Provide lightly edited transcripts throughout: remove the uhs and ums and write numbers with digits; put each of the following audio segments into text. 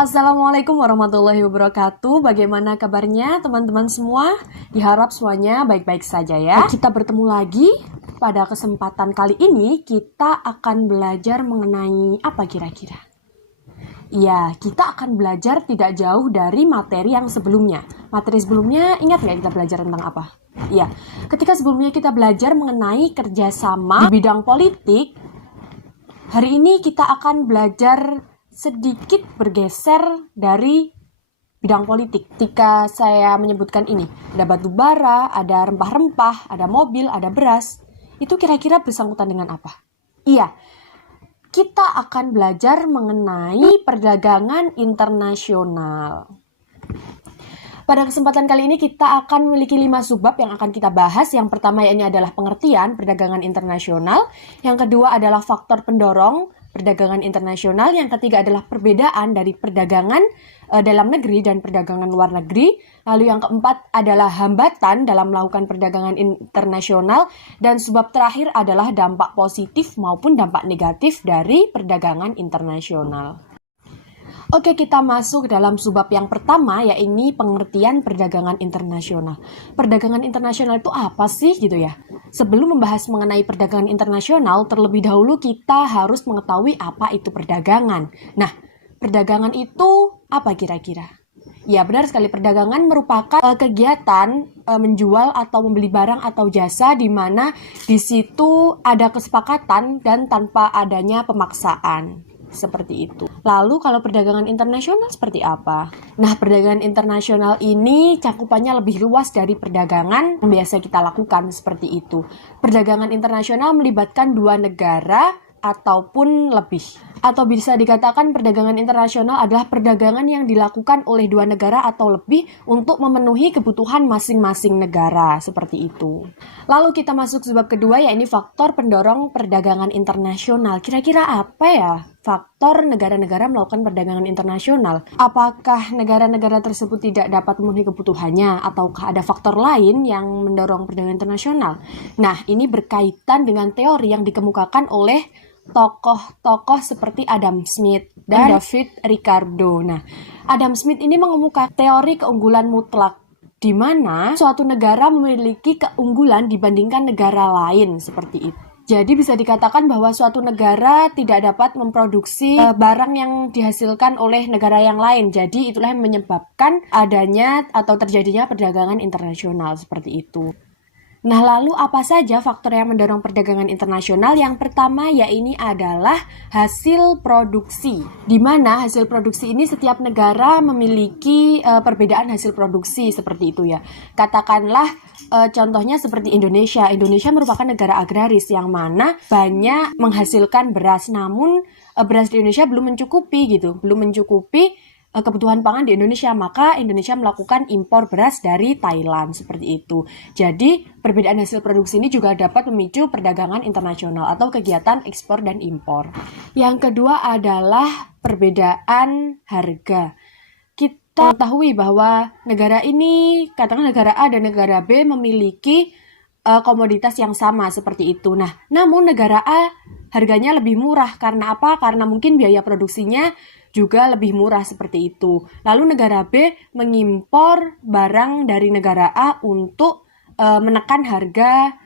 Assalamualaikum warahmatullahi wabarakatuh. Bagaimana kabarnya teman-teman semua? Diharap semuanya baik-baik saja ya. Kita bertemu lagi. Pada kesempatan kali ini kita akan belajar mengenai apa kira-kira? Ya, kita akan belajar tidak jauh dari materi yang sebelumnya. Materi sebelumnya ingat nggak kita belajar tentang apa? Iya, ketika sebelumnya kita belajar mengenai kerjasama di bidang politik, hari ini kita akan belajar sedikit bergeser dari bidang politik. Ketika saya menyebutkan ini, ada batu bara, ada rempah-rempah, ada mobil, ada beras, itu kira-kira bersangkutan dengan apa? Iya, kita akan belajar mengenai perdagangan internasional. Pada kesempatan kali ini kita akan memiliki 5 subbab yang akan kita bahas. Yang pertama ini adalah pengertian perdagangan internasional. Yang kedua adalah faktor pendorong perdagangan internasional. Yang ketiga adalah perbedaan dari perdagangan dalam negeri dan perdagangan luar negeri. Lalu yang keempat adalah hambatan dalam melakukan perdagangan internasional. Dan subbab terakhir adalah dampak positif maupun dampak negatif dari perdagangan internasional. Oke, kita masuk ke dalam subbab yang pertama, yaitu pengertian perdagangan internasional. Perdagangan internasional itu apa sih gitu ya? Sebelum membahas mengenai perdagangan internasional, terlebih dahulu kita harus mengetahui apa itu perdagangan. Nah, perdagangan itu apa kira-kira? Ya, benar sekali, perdagangan merupakan kegiatan menjual atau membeli barang atau jasa di mana di situ ada kesepakatan dan tanpa adanya pemaksaan. Seperti itu. Lalu kalau perdagangan internasional seperti apa? Nah, perdagangan internasional ini cakupannya lebih luas dari perdagangan yang biasa kita lakukan seperti itu. Perdagangan internasional melibatkan 2 negara ataupun lebih. Atau bisa dikatakan perdagangan internasional adalah perdagangan yang dilakukan oleh 2 negara atau lebih untuk memenuhi kebutuhan masing-masing negara, seperti itu. Lalu kita masuk subbab kedua, yaitu faktor pendorong perdagangan internasional. Kira-kira apa ya faktor negara-negara melakukan perdagangan internasional? Apakah negara-negara tersebut tidak dapat memenuhi kebutuhannya, ataukah ada faktor lain yang mendorong perdagangan internasional? Nah, ini berkaitan dengan teori yang dikemukakan oleh tokoh-tokoh seperti Adam Smith dan David Ricardo. Nah, Adam Smith ini mengemukakan teori keunggulan mutlak, di mana suatu negara memiliki keunggulan dibandingkan negara lain seperti itu. Jadi bisa dikatakan bahwa suatu negara tidak dapat memproduksi barang yang dihasilkan oleh negara yang lain. Jadi itulah yang menyebabkan adanya atau terjadinya perdagangan internasional seperti itu. Nah, lalu apa saja faktor yang mendorong perdagangan internasional? Yang pertama yaitu adalah hasil produksi. Di mana hasil produksi ini setiap negara memiliki perbedaan hasil produksi seperti itu ya. Katakanlah contohnya seperti Indonesia. Indonesia merupakan negara agraris yang mana banyak menghasilkan beras, namun beras di Indonesia belum mencukupi gitu, belum mencukupi kebutuhan pangan di Indonesia, maka Indonesia melakukan impor beras dari Thailand seperti itu. Jadi perbedaan hasil produksi ini juga dapat memicu perdagangan internasional atau kegiatan ekspor dan impor. Yang kedua adalah perbedaan harga. Kita ketahui bahwa negara ini, katakan negara A dan negara B memiliki komoditas yang sama seperti itu. Nah, namun negara A harganya lebih murah karena apa? Karena mungkin biaya produksinya juga lebih murah seperti itu. Lalu negara B mengimpor barang dari negara A untuk menekan harga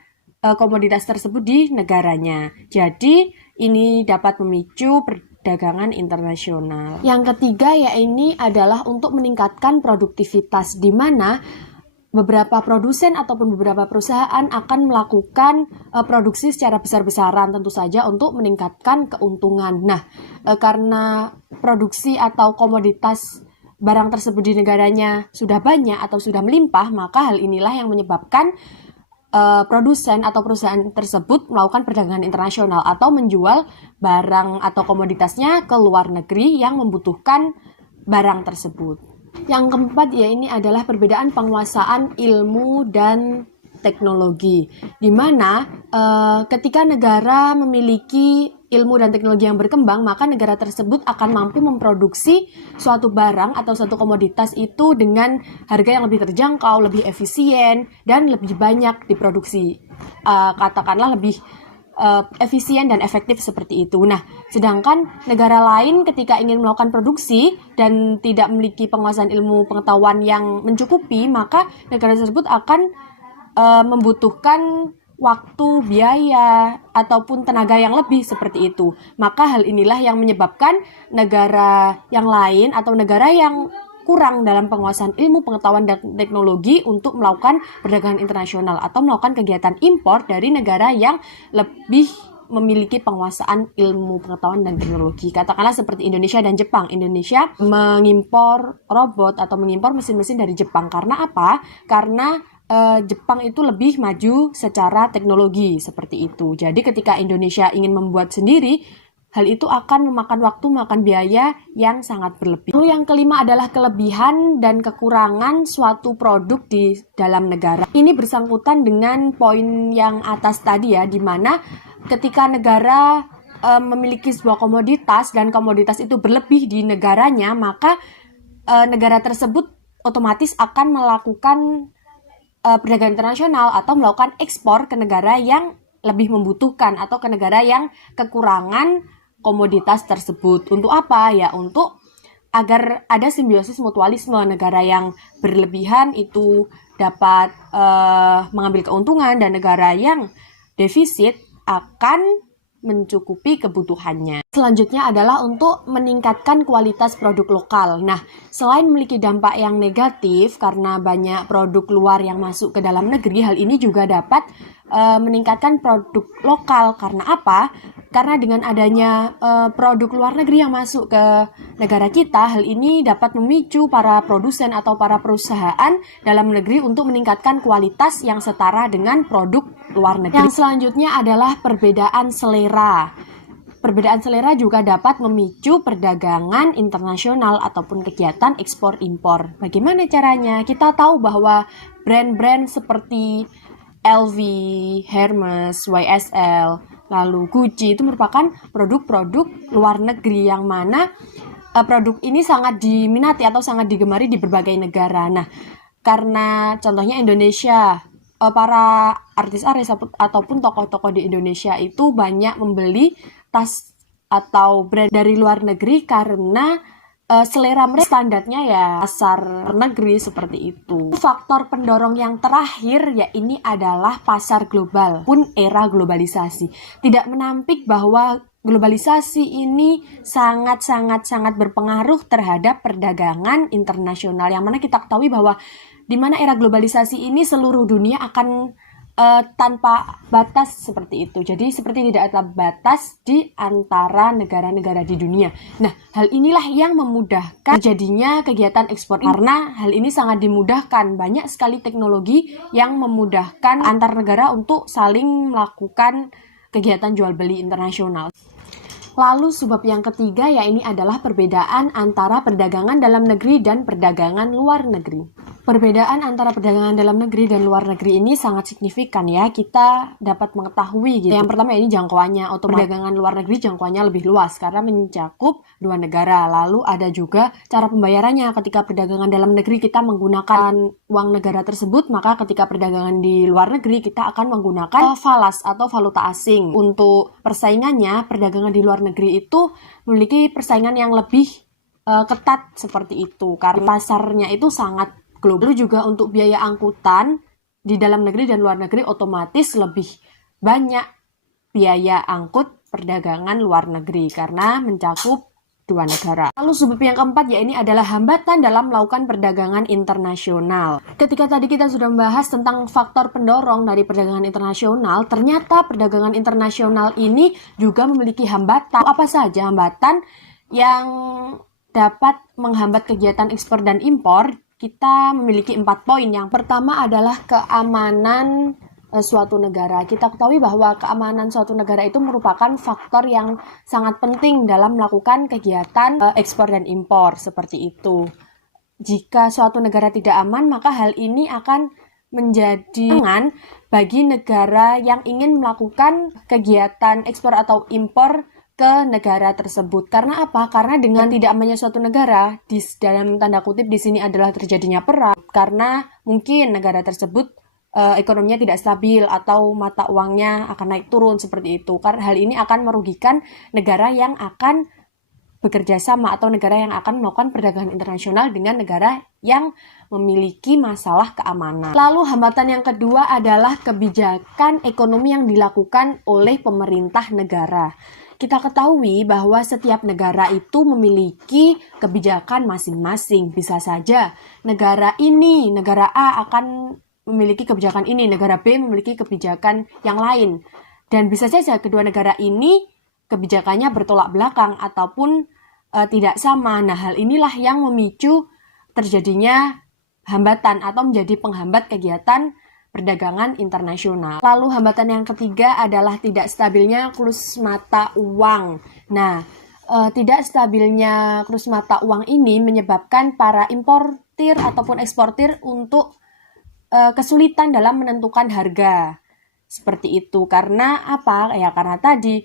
komoditas tersebut di negaranya. Jadi ini dapat memicu perdagangan internasional. Yang ketiga yaitu adalah untuk meningkatkan produktivitas, di mana beberapa produsen ataupun beberapa perusahaan akan melakukan produksi secara besar-besaran tentu saja untuk meningkatkan keuntungan. Nah, karena produksi atau komoditas barang tersebut di negaranya sudah banyak atau sudah melimpah, maka hal inilah yang menyebabkan produsen atau perusahaan tersebut melakukan perdagangan internasional atau menjual barang atau komoditasnya ke luar negeri yang membutuhkan barang tersebut. Yang keempat yaitu adalah perbedaan penguasaan ilmu dan teknologi, di mana ketika negara memiliki ilmu dan teknologi yang berkembang, maka negara tersebut akan mampu memproduksi suatu barang atau suatu komoditas itu dengan harga yang lebih terjangkau, lebih efisien, dan lebih banyak diproduksi. Katakanlah lebih efisien dan efektif seperti itu. Nah, sedangkan negara lain ketika ingin melakukan produksi dan tidak memiliki penguasaan ilmu pengetahuan yang mencukupi, maka negara tersebut akan membutuhkan waktu, biaya, ataupun tenaga yang lebih seperti itu. Maka hal inilah yang menyebabkan negara yang lain atau negara yang kurang dalam penguasaan ilmu pengetahuan dan teknologi untuk melakukan perdagangan internasional atau melakukan kegiatan impor dari negara yang lebih memiliki penguasaan ilmu pengetahuan dan teknologi. Katakanlah seperti Indonesia dan Jepang. Indonesia mengimpor robot atau mengimpor mesin-mesin dari Jepang. Karena apa? Karena Jepang itu lebih maju secara teknologi seperti itu. Jadi ketika Indonesia ingin membuat sendiri, hal itu akan memakan waktu, memakan biaya yang sangat berlebih. Lalu yang kelima adalah kelebihan dan kekurangan suatu produk di dalam negara. Ini bersangkutan dengan poin yang atas tadi ya, di mana ketika negara memiliki sebuah komoditas dan komoditas itu berlebih di negaranya, maka negara tersebut otomatis akan melakukan perdagangan internasional atau melakukan ekspor ke negara yang lebih membutuhkan atau ke negara yang kekurangan komoditas tersebut. Untuk apa? Ya untuk agar ada simbiosis mutualisme, negara yang berlebihan itu dapat mengambil keuntungan dan negara yang defisit akan mencukupi kebutuhannya. Selanjutnya adalah untuk meningkatkan kualitas produk lokal. Nah, selain memiliki dampak yang negatif karena banyak produk luar yang masuk ke dalam negeri, hal ini juga dapat meningkatkan produk lokal. Karena apa? Karena dengan adanya produk luar negeri yang masuk ke negara kita, hal ini dapat memicu para produsen atau para perusahaan dalam negeri untuk meningkatkan kualitas yang setara dengan produk luar negeri. Yang selanjutnya adalah perbedaan selera. Perbedaan selera juga dapat memicu perdagangan internasional ataupun kegiatan ekspor impor. Bagaimana caranya? Kita tahu bahwa brand-brand seperti LV, Hermes, YSL, lalu Gucci itu merupakan produk-produk luar negeri yang mana produk ini sangat diminati atau sangat digemari di berbagai negara. Nah, karena contohnya Indonesia, para artis-artis ataupun tokoh-tokoh di Indonesia itu banyak membeli tas atau brand dari luar negeri karena selera mereka standarnya ya pasar negeri seperti itu. Faktor pendorong yang terakhir ya ini adalah pasar global pun era globalisasi. Tidak menampik bahwa globalisasi ini sangat berpengaruh terhadap perdagangan internasional, yang mana kita ketahui bahwa di mana era globalisasi ini seluruh dunia akan tanpa batas seperti itu. Jadi seperti tidak ada batas di antara negara-negara di dunia. Nah, hal inilah yang memudahkan terjadinya kegiatan ekspor. Karena hal ini sangat dimudahkan. Banyak sekali teknologi yang memudahkan antar negara untuk saling melakukan kegiatan jual beli internasional. Lalu sebab yang ketiga ya ini adalah perbedaan antara perdagangan dalam negeri dan perdagangan luar negeri. Perbedaan antara perdagangan dalam negeri dan luar negeri ini sangat signifikan ya, kita dapat mengetahui gitu. Yang pertama ini jangkauannya, perdagangan luar negeri jangkauannya lebih luas karena mencakup dua negara. Lalu ada juga cara pembayarannya, ketika perdagangan dalam negeri kita menggunakan uang negara tersebut, maka ketika perdagangan di luar negeri kita akan menggunakan falas atau valuta asing. Untuk persaingannya, perdagangan di luar negeri itu memiliki persaingan yang lebih ketat seperti itu karena pasarnya itu sangat global. Juga untuk biaya angkutan di dalam negeri dan luar negeri otomatis lebih banyak biaya angkut perdagangan luar negeri karena mencakup dua negara. Lalu sebab yang keempat ya ini adalah hambatan dalam melakukan perdagangan internasional. Ketika tadi kita sudah membahas tentang faktor pendorong dari perdagangan internasional, ternyata perdagangan internasional ini juga memiliki hambatan. Apa saja hambatan yang dapat menghambat kegiatan ekspor dan impor? Kita memiliki 4 poin. Yang pertama adalah keamanan suatu negara. Kita ketahui bahwa keamanan suatu negara itu merupakan faktor yang sangat penting dalam melakukan kegiatan ekspor dan impor seperti itu. Jika suatu negara tidak aman, maka hal ini akan menjadi tantangan bagi negara yang ingin melakukan kegiatan ekspor atau impor ke negara tersebut. Karena apa? Karena dengan tidak amannya suatu negara, dalam tanda kutip di sini adalah terjadinya perang. Karena mungkin negara tersebut ekonominya tidak stabil atau mata uangnya akan naik turun seperti itu. Karena hal ini akan merugikan negara yang akan bekerja sama atau negara yang akan melakukan perdagangan internasional dengan negara yang memiliki masalah keamanan. Lalu hambatan yang kedua adalah kebijakan ekonomi yang dilakukan oleh pemerintah negara. Kita ketahui bahwa setiap negara itu memiliki kebijakan masing-masing. Bisa saja negara ini, negara A akan memiliki kebijakan ini, negara B memiliki kebijakan yang lain. Dan bisa saja kedua negara ini kebijakannya bertolak belakang ataupun tidak sama. Nah, hal inilah yang memicu terjadinya hambatan atau menjadi penghambat kegiatan perdagangan internasional. Lalu hambatan yang ketiga adalah tidak stabilnya kurs mata uang. Nah, tidak stabilnya kurs mata uang ini menyebabkan para importir ataupun eksportir untuk kesulitan dalam menentukan harga. Seperti itu. Karena apa? Ya karena tadi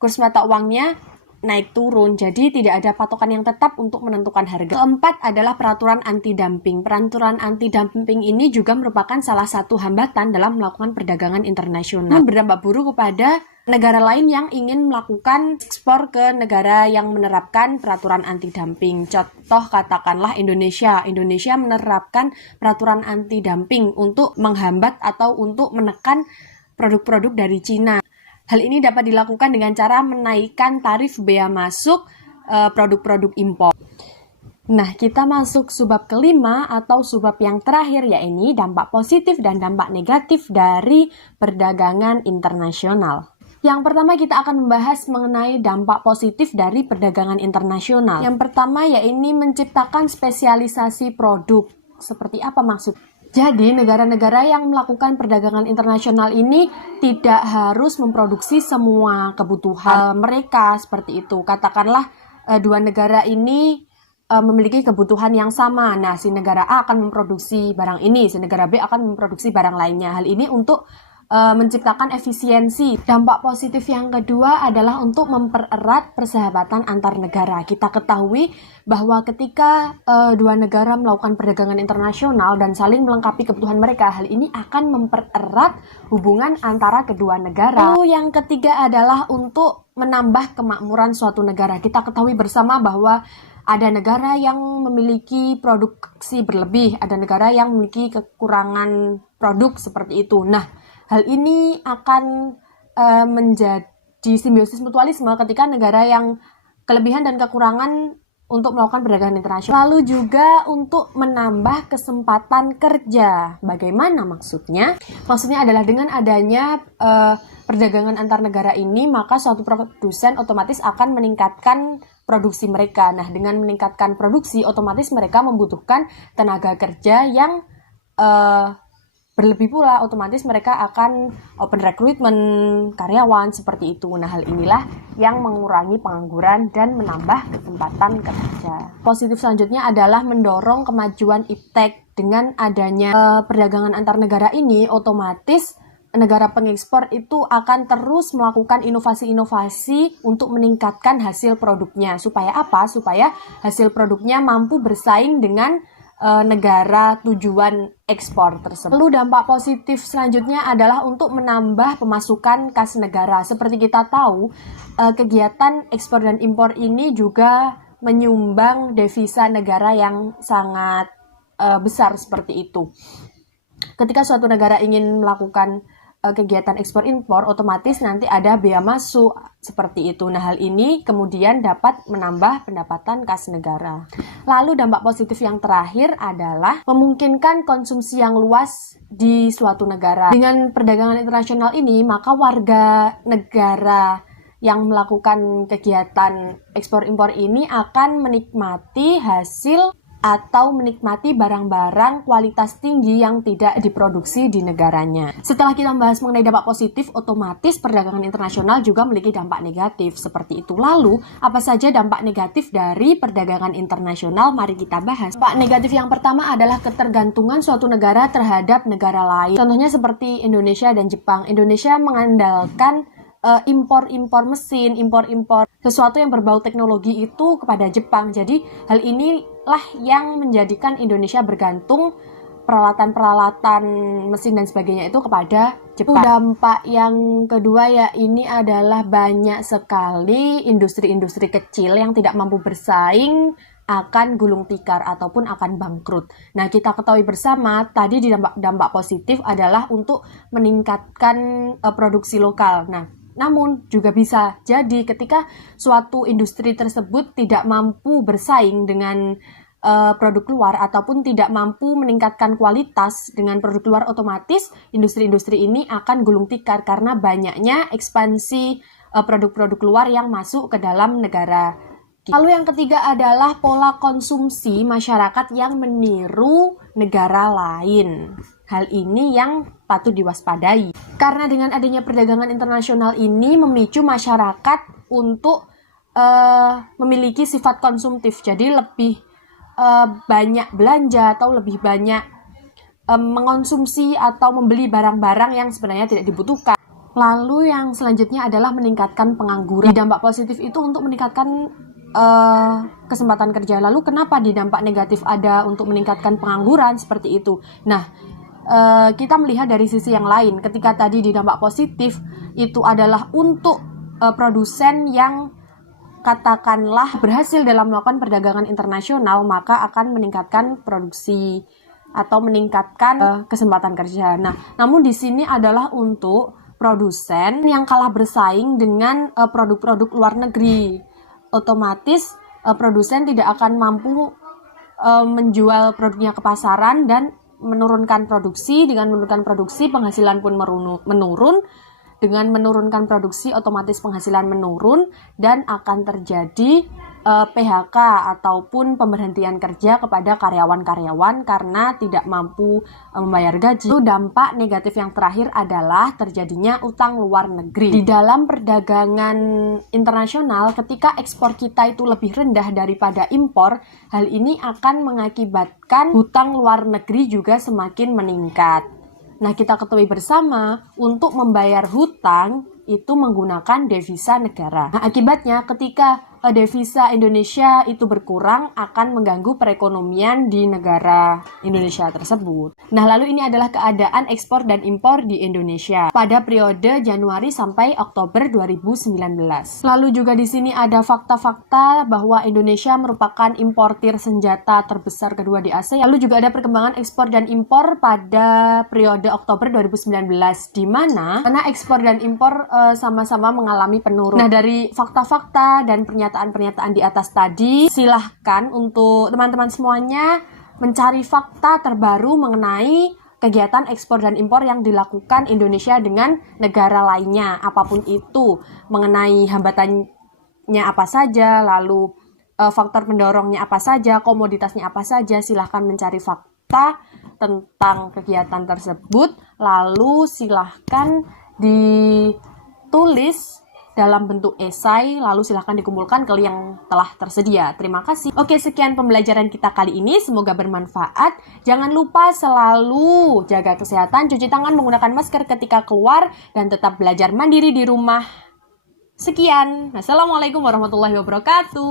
kurs mata uangnya naik turun, jadi tidak ada patokan yang tetap untuk menentukan harga. Keempat adalah peraturan anti-dumping. Peraturan anti-dumping ini juga merupakan salah satu hambatan dalam melakukan perdagangan internasional. Berdampak buruk kepada negara lain yang ingin melakukan ekspor ke negara yang menerapkan peraturan anti-dumping. Contoh katakanlah Indonesia. Indonesia menerapkan peraturan anti-dumping untuk menghambat atau untuk menekan produk-produk dari Cina. Hal ini dapat dilakukan dengan cara menaikkan tarif bea masuk produk-produk impor. Nah, kita masuk subbab kelima atau subbab yang terakhir, yaitu dampak positif dan dampak negatif dari perdagangan internasional. Yang pertama kita akan membahas mengenai dampak positif dari perdagangan internasional. Yang pertama yaitu menciptakan spesialisasi produk. Seperti apa maksudnya? Jadi, negara-negara yang melakukan perdagangan internasional ini tidak harus memproduksi semua kebutuhan mereka seperti itu. Katakanlah dua negara ini memiliki kebutuhan yang sama. Nah, si negara A akan memproduksi barang ini, si negara B akan memproduksi barang lainnya. Hal ini untuk menciptakan efisiensi. Dampak positif yang kedua adalah untuk mempererat persahabatan antar negara. Kita ketahui bahwa ketika dua negara melakukan perdagangan internasional dan saling melengkapi kebutuhan mereka, hal ini akan mempererat hubungan antara kedua negara. Lalu yang ketiga adalah untuk menambah kemakmuran suatu negara. Kita ketahui bersama bahwa ada negara yang memiliki produksi berlebih, ada negara yang memiliki kekurangan produk seperti itu. Nah, hal ini akan menjadi simbiosis mutualisme ketika negara yang kelebihan dan kekurangan untuk melakukan perdagangan internasional. Lalu juga untuk menambah kesempatan kerja. Bagaimana maksudnya? Maksudnya adalah dengan adanya perdagangan antar negara ini, maka suatu produsen otomatis akan meningkatkan produksi mereka. Nah, dengan meningkatkan produksi, otomatis mereka membutuhkan tenaga kerja yang berlebih pula, otomatis mereka akan open recruitment karyawan seperti itu. Nah, hal inilah yang mengurangi pengangguran dan menambah kesempatan kerja. Positif selanjutnya adalah mendorong kemajuan iptek. Dengan adanya perdagangan antar negara ini, otomatis negara pengekspor itu akan terus melakukan inovasi-inovasi untuk meningkatkan hasil produknya. Supaya apa? Supaya hasil produknya mampu bersaing dengan negara tujuan ekspor tersebut. Lalu dampak positif selanjutnya adalah untuk menambah pemasukan kas negara. Seperti kita tahu, kegiatan ekspor dan impor ini juga menyumbang devisa negara yang sangat besar seperti itu. Ketika suatu negara ingin melakukan kegiatan ekspor impor, otomatis nanti ada bea masuk seperti itu. Nah, hal ini kemudian dapat menambah pendapatan kas negara. Lalu dampak positif yang terakhir adalah memungkinkan konsumsi yang luas di suatu negara. Dengan perdagangan internasional ini, maka warga negara yang melakukan kegiatan ekspor impor ini akan menikmati hasil atau menikmati barang-barang kualitas tinggi yang tidak diproduksi di negaranya. Setelah kita membahas mengenai dampak positif, otomatis perdagangan internasional juga memiliki dampak negatif seperti itu. Lalu, apa saja dampak negatif dari perdagangan internasional? Mari kita bahas. Dampak negatif yang pertama adalah ketergantungan suatu negara terhadap negara lain. Contohnya seperti Indonesia dan Jepang. Indonesia mengandalkan impor-impor mesin, impor-impor sesuatu yang berbau teknologi itu kepada Jepang. Jadi hal inilah yang menjadikan Indonesia bergantung peralatan-peralatan mesin dan sebagainya itu kepada Jepang. Dampak yang kedua ya ini adalah banyak sekali industri-industri kecil yang tidak mampu bersaing akan gulung tikar ataupun akan bangkrut. Nah, kita ketahui bersama tadi di dampak positif adalah untuk meningkatkan produksi lokal. Nah, namun juga bisa jadi ketika suatu industri tersebut tidak mampu bersaing dengan produk luar ataupun tidak mampu meningkatkan kualitas dengan produk luar, otomatis industri-industri ini akan gulung tikar karena banyaknya ekspansi produk-produk luar yang masuk ke dalam negara. Lalu yang ketiga adalah pola konsumsi masyarakat yang meniru negara lain. Hal ini yang patut diwaspadai. Karena dengan adanya perdagangan internasional ini memicu masyarakat untuk memiliki sifat konsumtif. Jadi lebih banyak belanja atau lebih banyak mengonsumsi atau membeli barang-barang yang sebenarnya tidak dibutuhkan. Lalu yang selanjutnya adalah meningkatkan pengangguran. Dampak positif itu untuk meningkatkan kesempatan kerja. Lalu kenapa di dampak negatif ada untuk meningkatkan pengangguran seperti itu? Nah, kita melihat dari sisi yang lain. Ketika tadi di dampak positif itu adalah untuk produsen yang katakanlah berhasil dalam melakukan perdagangan internasional, maka akan meningkatkan produksi atau meningkatkan kesempatan kerja. Nah, namun di sini adalah untuk produsen yang kalah bersaing dengan produk-produk luar negeri. Otomatis produsen tidak akan mampu menjual produknya ke pasaran dan menurunkan produksi. Dengan menurunkan produksi, penghasilan pun menurun. Dengan menurunkan produksi, otomatis penghasilan menurun dan akan terjadi PHK ataupun pemberhentian kerja kepada karyawan-karyawan karena tidak mampu membayar gaji. Lalu dampak negatif yang terakhir adalah terjadinya utang luar negeri. Di dalam perdagangan internasional, ketika ekspor kita itu lebih rendah daripada impor, hal ini akan mengakibatkan hutang luar negeri juga semakin meningkat. Nah, kita ketahui bersama untuk membayar hutang itu menggunakan devisa negara. Nah, akibatnya ketika devisa Indonesia itu berkurang akan mengganggu perekonomian di negara Indonesia tersebut. Nah, lalu ini adalah keadaan ekspor dan impor di Indonesia pada periode Januari sampai Oktober 2019. Lalu juga di sini ada fakta-fakta bahwa Indonesia merupakan importir senjata terbesar kedua di Asia. Lalu juga ada perkembangan ekspor dan impor pada periode Oktober 2019 di mana ekspor dan impor sama-sama mengalami penurunan. Nah, dari fakta-fakta dan pernyataan-pernyataan di atas tadi, silahkan untuk teman-teman semuanya mencari fakta terbaru mengenai kegiatan ekspor dan impor yang dilakukan Indonesia dengan negara lainnya, apapun itu, mengenai hambatannya apa saja, lalu faktor pendorongnya apa saja, komoditasnya apa saja. Silahkan mencari fakta tentang kegiatan tersebut, lalu silahkan ditulis dalam bentuk esai, lalu silahkan dikumpulkan ke link yang telah tersedia. Terima kasih. Oke, sekian pembelajaran kita kali ini. Semoga bermanfaat. Jangan lupa selalu jaga kesehatan, cuci tangan, menggunakan masker ketika keluar, dan tetap belajar mandiri di rumah. Sekian. Assalamualaikum warahmatullahi wabarakatuh.